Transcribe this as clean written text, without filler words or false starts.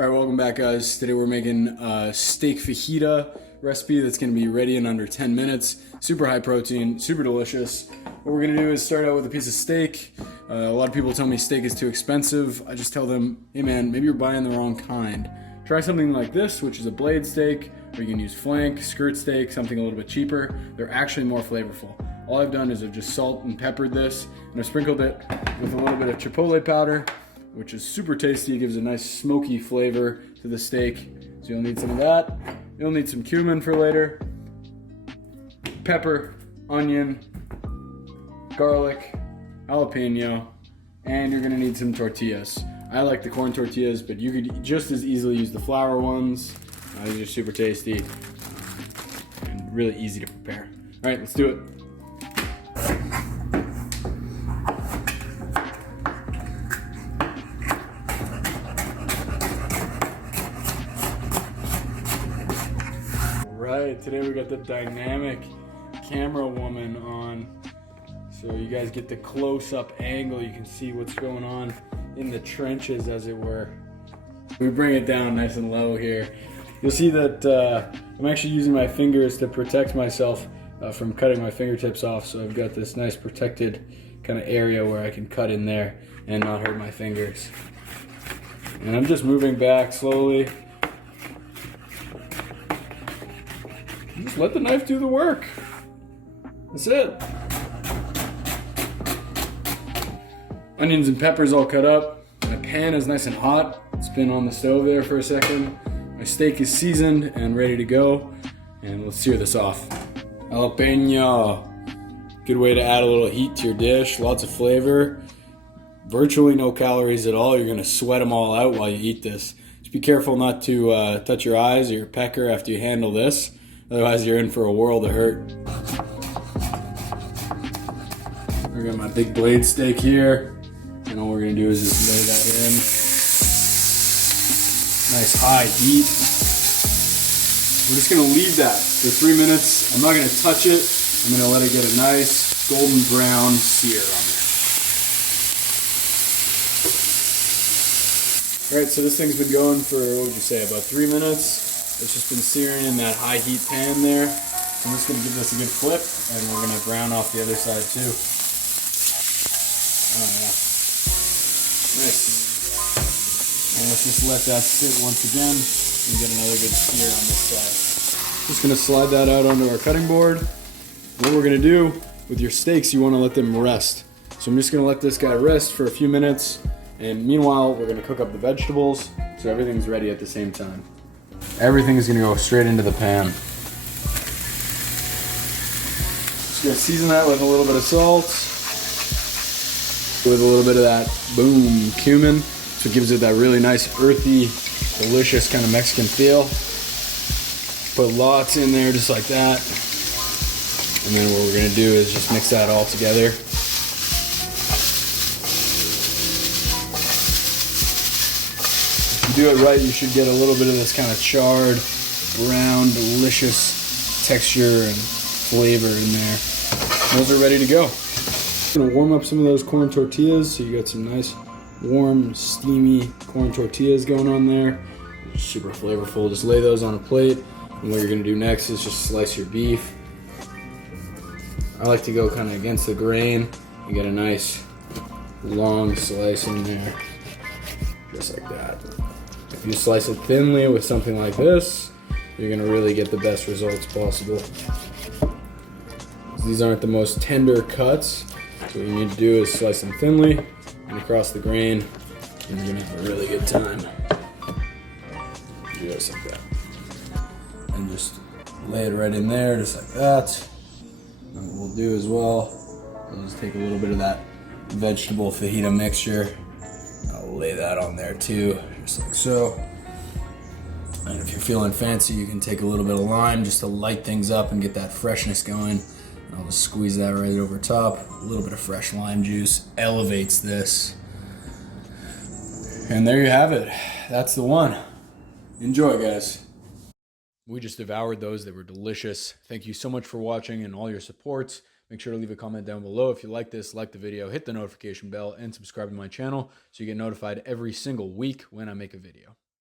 All right, welcome back, guys. Today we're making a steak fajita recipe that's going to be ready in under 10 minutes. Super high protein, super delicious. What we're going to do is start out with a piece of steak. A lot of people tell me steak is too expensive. I just tell them, hey man, maybe you're buying the wrong kind. Try something like this, which is a blade steak, or you can use flank, skirt steak, something a little bit cheaper. They're actually more flavorful. All I've done is I've just salt and peppered this, and I've sprinkled it with a little bit of chipotle powder, which is super tasty. It gives a nice smoky flavor to the steak. So you'll need some of that. You'll need some cumin for later, pepper, onion, garlic, jalapeno, and you're gonna need some tortillas. I like the corn tortillas, but you could just as easily use the flour ones. These are super tasty and really easy to prepare. All right, let's do it. Right, today we got the dynamic camera woman on, so you guys get the close-up angle. You can see what's going on in the trenches, as it were. We bring it down nice and low here. You'll see that I'm actually using my fingers to protect myself from cutting my fingertips off, so I've got this nice protected kind of area where I can cut in there and not hurt my fingers. And I'm just moving back slowly. Just let the knife do the work. That's it. Onions and peppers all cut up. My pan is nice and hot. It's been on the stove there for a second. My steak is seasoned and ready to go. And let's sear this off. Jalapeno. Good way to add a little heat to your dish. Lots of flavor. Virtually no calories at all. You're gonna sweat them all out while you eat this. Just be careful not to touch your eyes or your pecker after you handle this. Otherwise, you're in for a world of hurt. I got my big blade steak here, and all we're gonna do is just lay that in. Nice high heat. We're just gonna leave that for 3 minutes. I'm not gonna touch it. I'm gonna let it get a nice golden brown sear on it. All right, so this thing's been going for, what would you say, about 3 minutes. It's just been searing in that high heat pan there. I'm just gonna give this a good flip, and we're gonna brown off the other side too. Oh yeah, nice. And let's just let that sit once again and get another good sear on this side. Just gonna slide that out onto our cutting board. What we're gonna do with your steaks, you wanna let them rest. So I'm just gonna let this guy rest for a few minutes, and meanwhile, we're gonna cook up the vegetables so everything's ready at the same time. Everything is gonna go straight into the pan. Just gonna season that with a little bit of salt, with a little bit of that, boom, cumin. So it gives it that really nice, earthy, delicious kind of Mexican feel. Put lots in there just like that. And then what we're gonna do is just mix that all together. If you do it right, you should get a little bit of this kind of charred, brown, delicious texture and flavor in there. Those are ready to go. I'm gonna warm up some of those corn tortillas, so you got some nice, warm, steamy corn tortillas going on there. Super flavorful. Just lay those on a plate, and what you're gonna do next is just slice your beef. I like to go kind of against the grain and get a nice, long slice in there, just like that. If you slice it thinly with something like this, you're gonna really get the best results possible. These aren't the most tender cuts, so what you need to do is slice them thinly and across the grain, and you're gonna have a really good time. Just like that. And just lay it right in there, just like that. And what we'll do as well, we'll just take a little bit of that vegetable fajita mixture. I'll lay that on there too, just like so. And if you're feeling fancy, you can take a little bit of lime just to light things up and get that freshness going. And I'll just squeeze that right over top. A little bit of fresh lime juice elevates this. And there you have it. That's the one. Enjoy, guys. We just devoured those. They were delicious. Thank you so much for watching and all your support. Make sure to leave a comment down below if you like this, like the video, hit the notification bell, and subscribe to my channel so you get notified every single week when I make a video.